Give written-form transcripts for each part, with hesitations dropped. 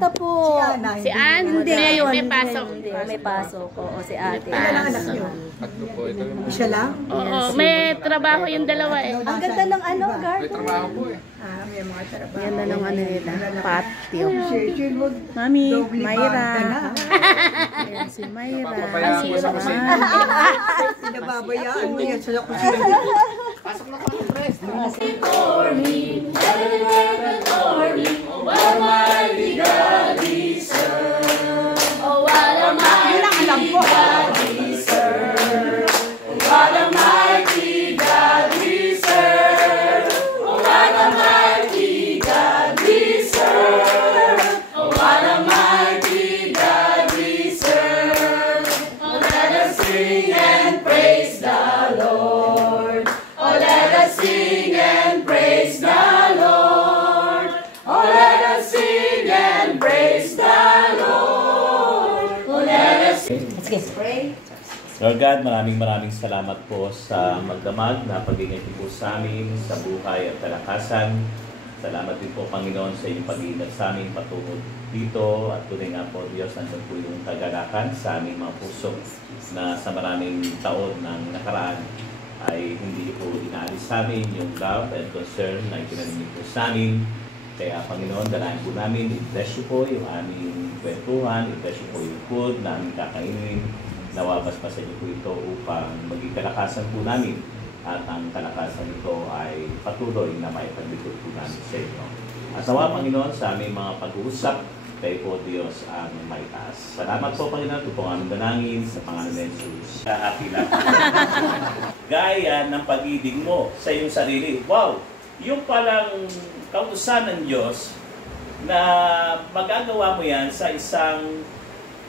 Tita po. Si Ann, Hindi ngayon. may pasok. Hindi, may pasok. Oo, si ate. Ilan ang anak niyo? Tatlo po ito. Siya lang? Oo, may trabaho yung dalawa eh. Ang ganda ng ano, May garden. trabaho po eh. May mga trabaho. Ganda ng ano nila, patio. Appreciation, wag Mami, doble Mayra. banda na. Ayan si Mayra. Papabayaan Si ko sa kusina. Roman. Pinababayaan mo yan sa kusina. Pasok na po, Pres. Yun ang alam ko. Lord God, maraming salamat po sa magdamag na pag-ingat po sa amin, sa buhay at kalakasan. Salamat din po, Panginoon, sa inyong pag-iingat sa amin patungkol dito. At tunay nga po, Diyos, nandun po yung kagalakan sa aming mga puso na sa maraming taon ng nakaraan ay hindi po inaalis sa amin yung love and concern na itinanong po sa amin. Kaya, Panginoon, dalayan po namin, i-bless you po yung aming kwentuhan, i-bless you po yung food na aming kakainin. Nawabas pa sa inyo po ito upang maging kalakasan po namin at ang kalakasan nito ay patuloy na may paglingkod po namin sa inyo. At nawa, Panginoon, sa aming mga pag-uusap, kayo po, Diyos, ang may taas. Salamat po, Panginoon, ito po ang aming danangin sa pangalan ng Jesus. Sa ating lahat. Gaya ng pag-ibig mo sa iyong sarili. Wow! Yung palang kautusan ng Diyos na magagawa mo yan sa isang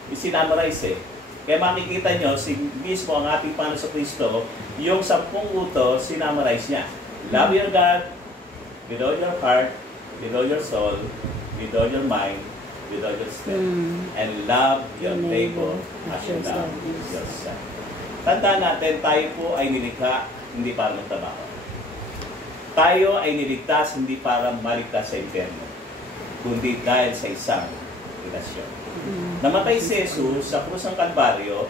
isinamarize eh. Kaya makikita nyo, mismo ang ating Panginoon Kristo, yung 10 utos, sinamarize niya. Love your God with all your heart, with all your soul, with all your mind, with all your strength. And love your neighbor as you love yourself. Tandaan natin, tayo po ay nilikha, hindi para magtrabaho. Tayo ay niligtas, hindi para maligtas sa impyerno, kundi dahil sa isang relasyon. Namatay si Jesus sa krus ng Kalbaryo,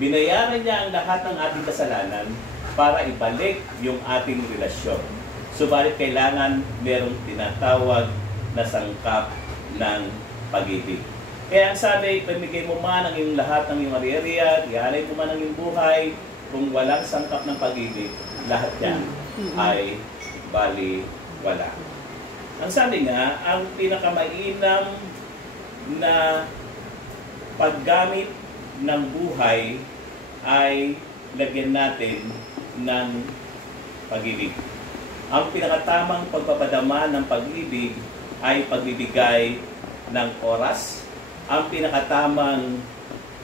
binayaran niya ang lahat ng ating kasalanan para ibalik yung ating relasyon. Subalit kailangan merong tinatawag na sangkap ng pag-ibig. Kaya ang sabi, pamigay mo man ang iyong lahat ng iyong ari-arian, ihalay mo man ang iyong buhay, kung walang sangkap ng pag-ibig, lahat yan ay bali-wala. Ang sabi nga, ang pinakamainam na paggamit ng buhay ay lagyan natin ng pag-ibig. Ang pinakatamang pagpapadama ng pag-ibig ay pagbibigay ng oras. Ang pinakatamang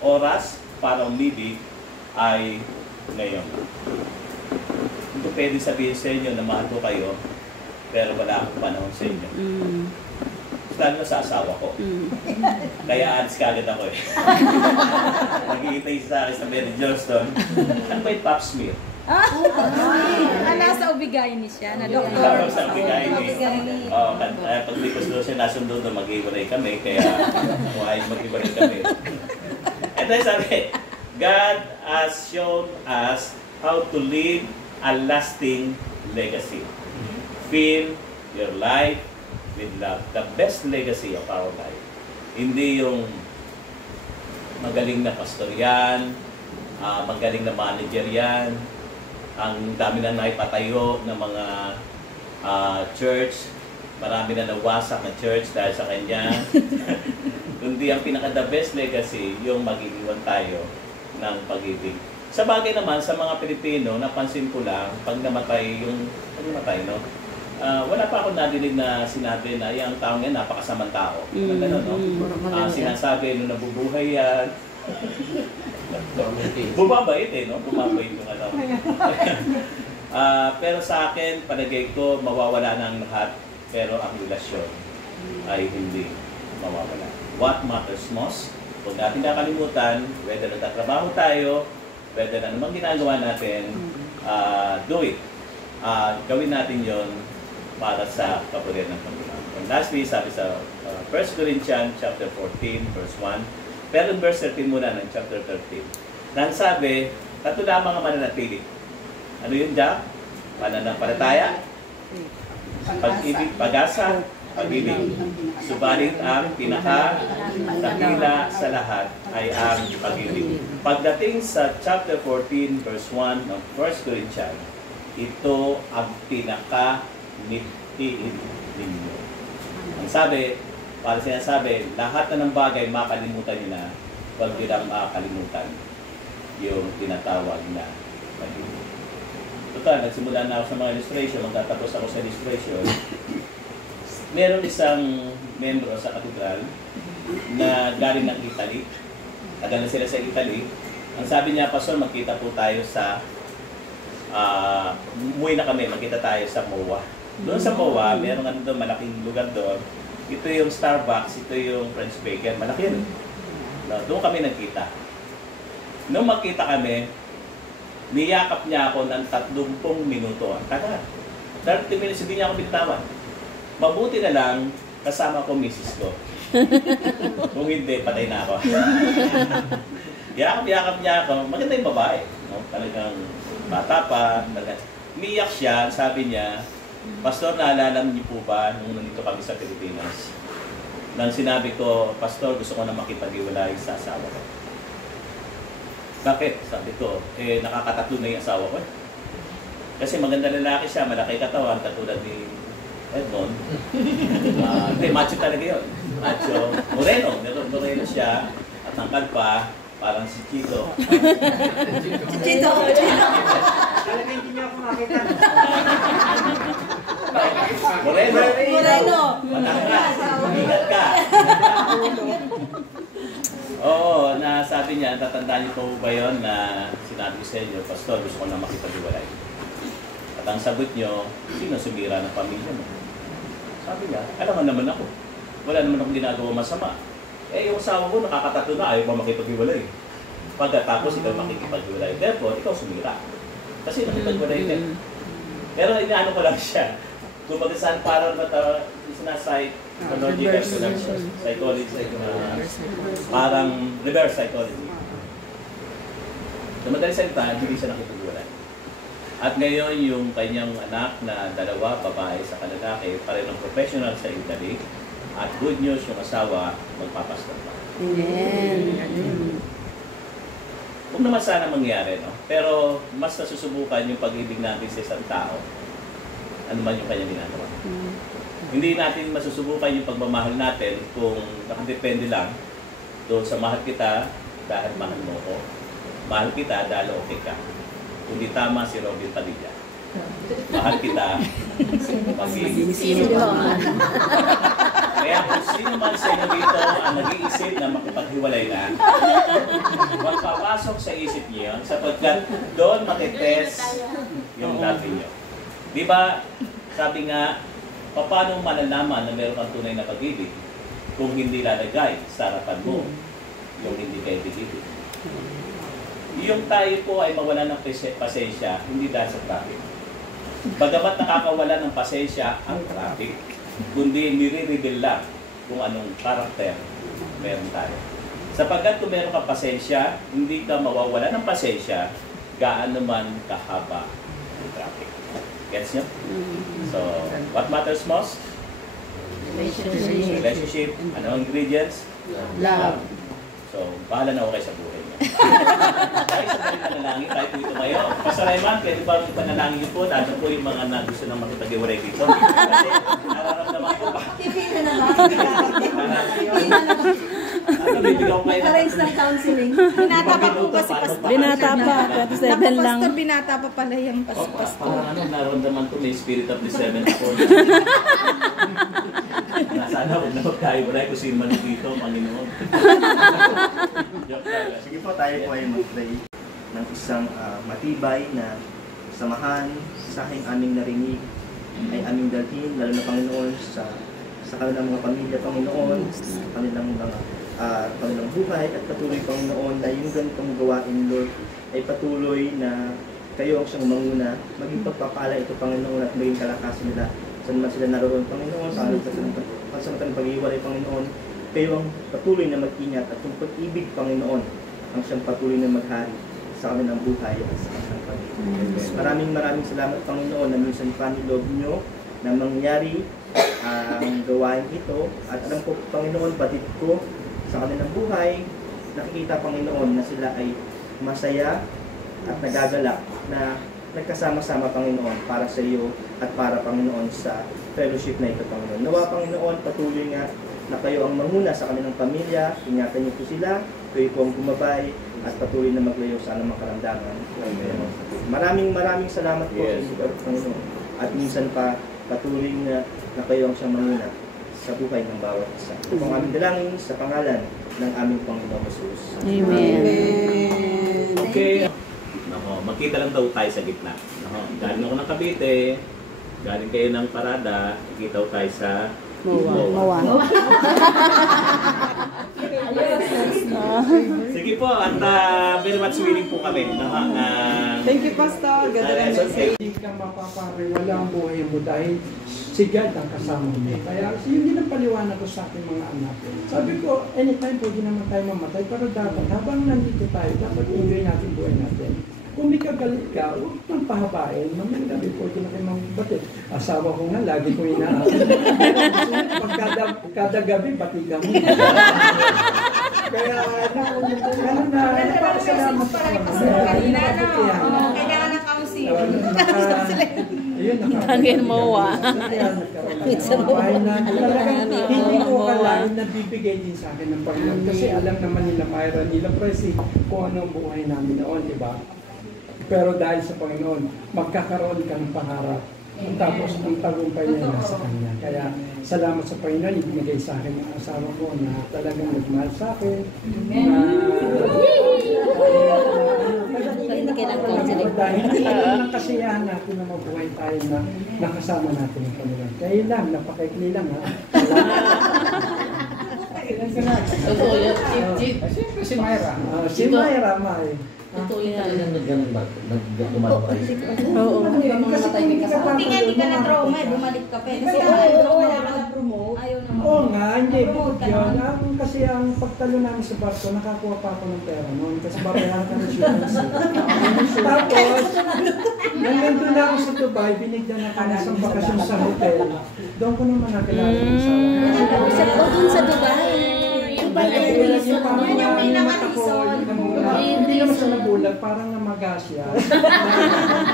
oras para umibig ay ngayon. Hindi pwede sabihin sa inyo na mahal ko kayo, pero wala akong panahon sa inyo. Lalo sa asawa ko. Kaya ads ka agad ako eh. Nag-iitay sa akin sa Mary Johnston. Ano ba yung pap smear? Nasa ubigayin ni siya, na Doktor doktor. sa Ubigayin eh. Paglikos doon siya, nasundo doon, mag-iwalay kami. Kaya kuhain mag-iwalay kami. And then sabi, God has shown us how to live a lasting legacy. Fill your life with love. The best legacy of our life. Hindi yung magaling na pastor yan, magaling na manager yan, ang dami na naipatayo ng mga church, marami na nawasak na church dahil sa kanya. Kundi ang pinaka-the best legacy, yung mag-iwan tayo ng pag-ibig. Sa bagay naman, sa mga Pilipino, napansin ko lang, pag namatay, no? Wala pa ako nadinig na sinabi na yung taong yan, napakasamang tao. Ganun, no? Sinasabi, nung nabubuhay yan, bumabait eh, no? Bumabait yung ano. Pero sa akin, palagay ko, mawawala na ang lahat, pero ang relasyon ay hindi mawawala. What matters most? Huwag natin nakalimutan, whether nagtatrabaho tayo, whether na namang ginagawa natin, do it. Gawin natin yon para sa kapurihan ng Panginoon. And lastly, sabi sa 1 Corinthians chapter 14, verse 1. Pero verse 13 muna ng chapter 13. Nang sabi, tatlo lamang ang mananatili. Ano yun, Jack? Pananampalataya, pag-ibig, pag-asa, pag-ibig. Subalit ang pinaka-dakila sa lahat ay ang pag-ibig. Pagdating sa chapter 14, verse 1 ng 1 Corinthians, ito ang pinaka-nittiin ninyo. Ang sabi, para sinasabi, lahat na ng bagay makalimutan nyo na, huwag nyo lang makakalimutan yung tinatawag na pag-ibig. Total, nagsimula na ako sa mga illustration, magtatapos ako sa illustration. Meron isang membro sa katedral na galing ng Italy. Tagal na sila sa Italy. Ang sabi niya, Pastor, magkita po tayo sa umuwi na kami, magkita tayo sa MOA. Doon sa MOA, meron nga doon malaking lugar doon. Ito yung Starbucks, ito yung French Bacon. Malaki yun. Doon kami nagkita. Nung magkita kami, niyakap niya ako ng 30 minuto. Ang tagal. 30 minutes, hindi niya ako bitawan. Mabuti na lang, kasama ko misis ko. Kung hindi, patay na ako. Yakap niya ako. Maganda yung babae. No? Talagang bata pa. Umiyak siya. Sabi niya, Pastor, naalala niyo po ba nung nandito kami sa Pilipinas? Nang sinabi ko, Pastor, gusto ko na makipag-iwalay sa asawa ko. Bakit? Sabi ko, nakakatatlo na yung asawa ko. Kasi maganda lalaki siya, malaki katawan, katulad ni Edmond. Hindi, macho talaga yun. Macho. Moreno. Moreno siya. At tangkal pa, parang si Chito. Chito! Talaga hindi niya ako makita. Moreno. Moreno! Matangkas. Ingat ka. Oo, na sabi niya, tatandaan niyo po ba yun na sinabi ko sa inyo, Pastor, gusto ko na makipag-iwalay. At ang sagot niyo, sino sumira ng pamilya mo? Sabi niya, alam mo naman ako. Wala naman akong ginagawa masama. Yung asawa ko, nakakatato na, ayaw pa makipag-iwalay. Pagkatapos ikaw makikipag-iwalay. Therefore, ikaw sumira. Kasi makipag-iwalay din. Pero inaano ko lang siya. Kung mag-saan parang psychological psychology, parang reverse psychology. Sa madaling salita, hindi siya nakipag-iwalay. At ngayon, yung kanyang anak na dalawa, babae sa lalaki, pareho ng professional sa Italy. At good news, yung asawa, magpapastor pa. Amen. Kung naman sana mangyari, no? Pero mas nasusubukan yung pag-ibig natin sa isang tao, ano man yung kanyang ginagawa. Hindi natin masusubukan yung pagmamahal natin kung nakadepende lang doon sa mahal kita dahil mahal mo ko. Mahal kita dahil okay ka. Kundi tama si Robin Padilla. Mahal kita pag-ibig. Kaya kung sino man sa inyo dito ang nag-iisip na makipaghiwalay na, huwag papasok sa isip niyo sapagkat doon matitest yung love niyo. Di ba, sabi nga, paano malalaman na meron kang tunay na pag-ibig kung hindi lalagay sa harapan mo yung hindi kayo pag-ibig? Yung tayo po ay mawala ng pasensya, hindi dahil sa traffic. Bagamat nakakawala ng pasensya ang traffic, kundi nire-reveal lang kung anong karakter meron tayo. Sapagkat kung meron kang pasensya, hindi ka mawawala ng pasensya gaano man kahaba ang traffic. Gets nyo? So, what matters most? Relationship. Ano ang ingredients? Love. So, bahala na ako kayo sa buhay niya. Tayo sa mga panalangin, tayo po ito ngayon. Pastor Rayman, pwede ba yung panalangin niyo po? Ano po yung mga gusto nang makipag-iwalay dito? Kasi nararamdaman ko pa. TV na naman. Ano, bibigyan ko kayo Arrange ng counseling. Binata pa po kasi pastor. Binata pa, 27 lang. Pastor, binata pa pala yung pastor. Parang ano, nararamdaman ko may spirit of the seventh chord. Sana huwag na magkaiwalay kung sino man dito, Panginoon. Sige po, tayo po ay mag-pray ng isang matibay na samahan sa aking aming narinig ay aming dalhin, lalo na Panginoon sa kanilang mga pamilya, Panginoon, sa kanilang mga kanilang buhay at patuloy, Panginoon, na yung ganitong gawain, Lord, ay patuloy na kayo ang siyang manguna, maging pagpapala ito, Panginoon, at maging kalakasan nila saan man sila naroon, Panginoon, sa pansamantalang pag-iwalay, Panginoon, kayo ang patuloy na mag-ingat at yung pag-ibig, Panginoon, ang siyang patuloy na maghari sa kanilang buhay at sa kanilang pamilya. Maraming salamat, Panginoon, na minsan panilog nyo na mangyari ang gawain ito. At alam ko, Panginoon, batid ko sa kanilang buhay, nakikita, Panginoon, na sila ay masaya at nagagalak na nagkasama-sama, Panginoon, para sa iyo at para, Panginoon, sa fellowship na ito, Panginoon. Nawa, Panginoon, patuloy nga na kayo ang manguna sa kanilang pamilya, ingatan niyo po sila, kayo po ang gumabay, at patuloy na maglayo sa anumang karamdaman. Maraming salamat po sa inyo, Panginoon. At minsan pa, patuloy na kayo ang siyang manguna sa buhay ng bawat isa. Ito ang aming dalangin sa pangalan ng aming Panginoon Jesus. Amen. Okay. Nako, makita lang daw tayo sa gitna. Nako, galing ako ng Cavite, galing kayo ng Parada, ikita tayo sa Mawa. Sige po, at very much willing po kami. Thank you, Pastor. Hindi ka mapapariwala ang buhay mo dahil si God ang kasama mo. Kaya yun din ang paliwanag ko sa aking mga anak. Sabi ko, anytime pwede naman tayo mamatay, pero dapat habang nandito tayo, dapat enjoy natin buhay natin. Kung di ka galit ka, huwag kang pahabain. Mamaya gabi po, ito na kayo mabatit. Asawa ko nga, lagi ko inaamin. Kada gabi, bati ka mo. Kaya, napakasalamat ko. Kailangan ng kausin. Ayun, Hangin Mawa. Pizza Mawa. Hindi ko kalahin na bibigay din sa akin ng Panginoon. Kasi alam naman nila Myra, nila Presi, kung ano ang buhay namin noon, di ba? Pero dahil sa Panginoon, magkakaroon ka ng pangarap. Tapos ang tagumpay niya nasa Kanya. Kaya salamat sa Panginoon, ibinigay sa akin ang asawa ko na talagang nagmahal sa akin. Hindi kailang counseling. Dahil ang kasiyahan natin na mabuhay tayo na nakasama natin ang Panginoon. Kaya yun lang, napakaikli lang ha. Totoo yun. Siyempre si Myra. Si Myra, May. Totoo yan. Oo. Kasi hindi ka na-trauma, bumalik ka pa. Kasi wala ka na-promote. Ayaw naman. Oo nga, hindi. Yun. Kasi ang pagtalo namin sa barko, nakakuha pa ako ng pera noon. Kasi babayaran ka ng insurance. Tapos, nandun na ako sa Dubai, binigyan ako ng isang bakasyon sa hotel. Doon ko naman nakilala ng asawa. Dun sa Dubai. Yan yung pinaka-reason. Hindi naman siya nabulag, parang namaga siya.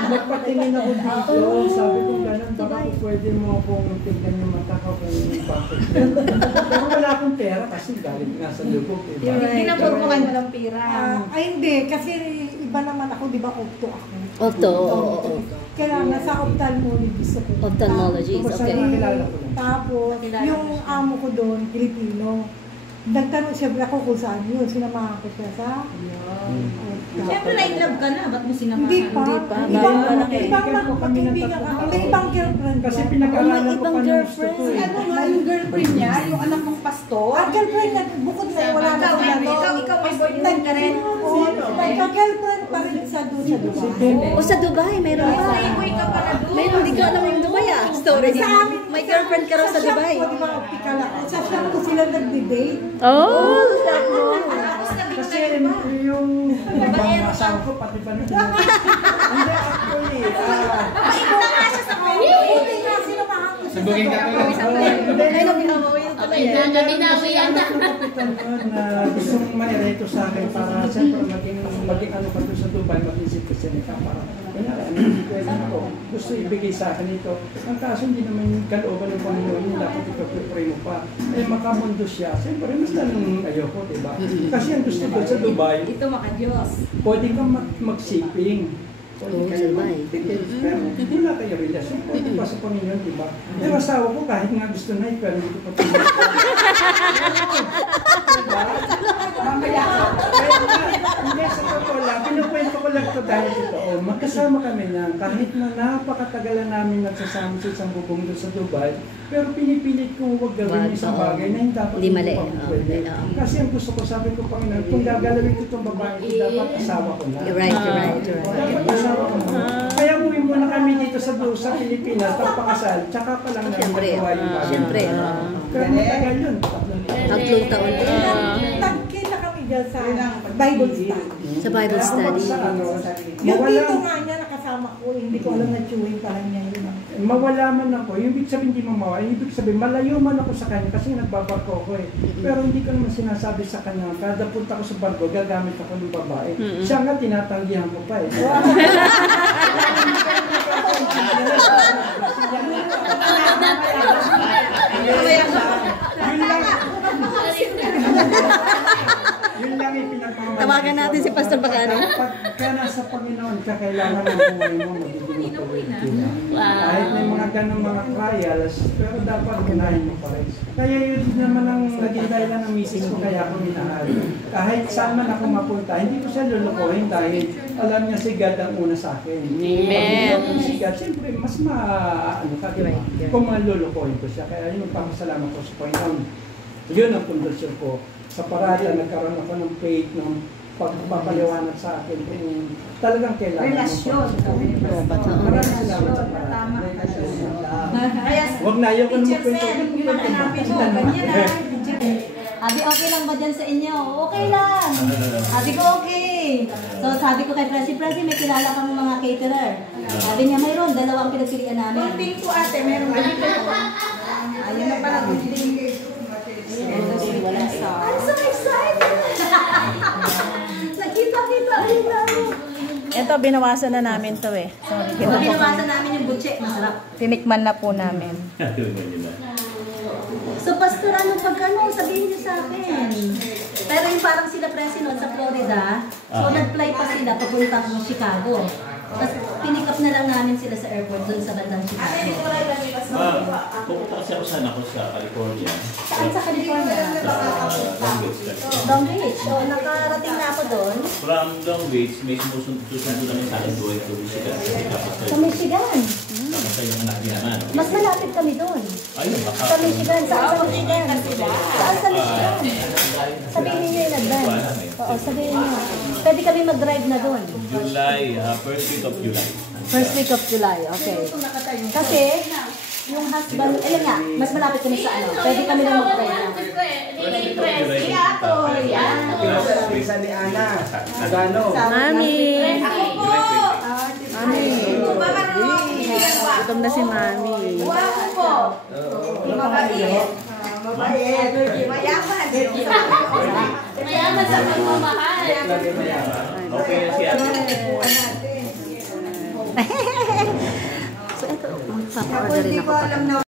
Nagpatingin ako dito, sabi ko gano'n, baka pwede mo akong tignan yung mata ko kung bakit. Pero wala akong pera kasi galing nga sa lubog. Pinapurmukan mo ng pira. Ay hindi, kasi iba naman ako, di ba, opto ako. Opto. Kaya nasa ophthalmologist ako. Ophthalmologist, Tapos okay. nakilala ko lang. Tapos, yung amo ko doon, Pilipino. Nagtanong siyempre ako kung saan yun. Sinamahan ko siya sa... Siyempre, na-in-love ka na. Ba't mo sinamahan? Hindi pa. Bago pa lang eh. Ibang magkaibigan kami. May ibang girlfriend Kasi ko. pinag-aralan ko ibang pa ng girlfriend. gusto ko eh. Ano nga yung girlfriend niya? Yung anak mong pastor? Ang girlfriend na bukod na wala na sila doon. Ikaw may boyfriend ka rin? Oo, nagka-girlfriend pa rin sa doon sa Dubai. O sa Dubai, mayroon pa. Playboy ka pala doon. Mayroon, hindi ko alam yung Dubai ah. Story. Sa amin, May girlfriend ka raw sa Dubai. shop ko, di ba, optical ako. Sa shop ko sila nagde-date. Oh! Kasi yung ibang asawa ko, pati pa rin. Hindi, actually. Hindi nga sinamahan ko siya sa Sabugin ka Dubai. Dinawi yan na. Na gustong maireto sa akin para siyempre maging ano pa doon sa Dubai, mag-isip kasi nila para hindi pwede ako. Gusto ibigay sa akin ito. Ang kaso hindi naman yung kalooban ng Panginoon, hindi dapat ipag-pray mo pa. Eh makamundo siya. Siyempre mas lalong ayoko, diba? Kasi ang gusto doon sa Dubai, Ito maka-Diyos. pwede kang mag-shipping. Oo, sa Dubai. Pero wala kayo relasyon. Pwede pa sa Panginoon, diba? Pero asawa ko kahit nga gusto na pero hindi ko pa diba? Mamaya ka. Hindi, sa totoo lang, pinukwento ko lang ito dahil totoo. Magkasama kami niyan, kahit na napakatagalan namin nagsasama sa isang bubong doon sa Dubai, pero pinipilit ko huwag gawin isang bagay na hindi dapat Hindi mali. pa pwede. Kasi ang gusto ko, sabi ko, Panginoon, kung gagalawin ko itong babae, dapat asawa ko na. You're right, you're right, you're right. Dapat asawa ko na. Kaya uwi muna kami dito sa Pilipinas, tapakasal, tsaka pa lang namin Siyempre, gawa yung bagay. siyempre. na- Pero matagal yun. 3 taon din. Nagkita kami dyan sa Bible study. Sa Bible study. Sa ano, Yung mawala, tito nga niya nakasama ko, hindi ko alam na chewing pala niya yun. mawala man ako, yung ibig sabihin hindi mawala, yung ibig sabihin malayo man ako sa kanya kasi nagbabarko ako eh. Pero hindi ko naman sinasabi sa kanya, kada punta ko sa barko, gagamit ako ng babae. Siya nga tinatanggihan ko pa eh. Yun lang yung pinagmamahal. Tawagan natin si Pastor Bacano. Pagka nasa Panginoon ka, kailangan ng buhay mo magiging matuloy. Kahit may mga ganong mga trials, pero dapat unahin mo pa rin. Kaya yun naman ang naging dahilan ng misis ko, kaya ako minahal. Kahit saan man ako mapunta, hindi ko siya lulukohin dahil alam niya si God ang una sa akin. Amen. Pag si God, siyempre mas ano ka, diba? Kung malulukohin ko siya. Kaya yun ang pagkasalamat ko sa Panginoon. Yun ang pundasyon ko. Sa parada, nagkaroon ako ng faith, ng pagpapaliwanag sa akin kung talagang kailangan. Relasyon. Maraming salamat sa Tama. parada. Huwag na, ayaw ko naman kwento. Yun ang hanapin mo. Ganyan na. Abi, okay lang ba dyan sa inyo? Okay lang. Sabi ko, okay. So, sabi ko kay Presi, may kilala kang mga caterer. Sabi niya, mayroon, 2 ang pinagpilian namin. Kunting po ate, meron ba dito? Ayun na pala, kunting. I'm so excited! Nakita-kita rin namin. Ito, binawasan na namin to eh. Sorry. So, binawasan namin yung butche. Masarap. Tinikman na po namin. So, Pastor, ano pagkano? Sabihin niyo sa akin. Pero yung parang sila Presi noon sa Florida, so nag-fly pa sila papuntang Chicago. Tapos pinick-up na lang namin sila sa airport doon sa bandang Chicago. Pupunta kasi ako sana ako sa California. Saan sa California? Long Beach. Long Beach. So, nakarating na ako doon. From Long Beach, may susundo namin sa akin doon to Michigan. Sa Michigan. Tapos sa yung anak niya naman. Mas malapit kami doon. Ayun, baka. Sa Michigan. Saan sa Michigan? Saan sa Michigan? Sabihin niyo in advance. Oo, sabihin niyo. Pwede kami mag-drive na doon. July, first week of July. First week of July, okay. Kasi, yung husband, ayun nga, mas malapit kami sa ano. Pwede kami lang mag-drive na. Isa ni Ana. Agano. Mami! Mami! Gutom na si Mami. Mayaman sa pagmamahal. Okay, si Ate. So, ito, magpapakada rin ako.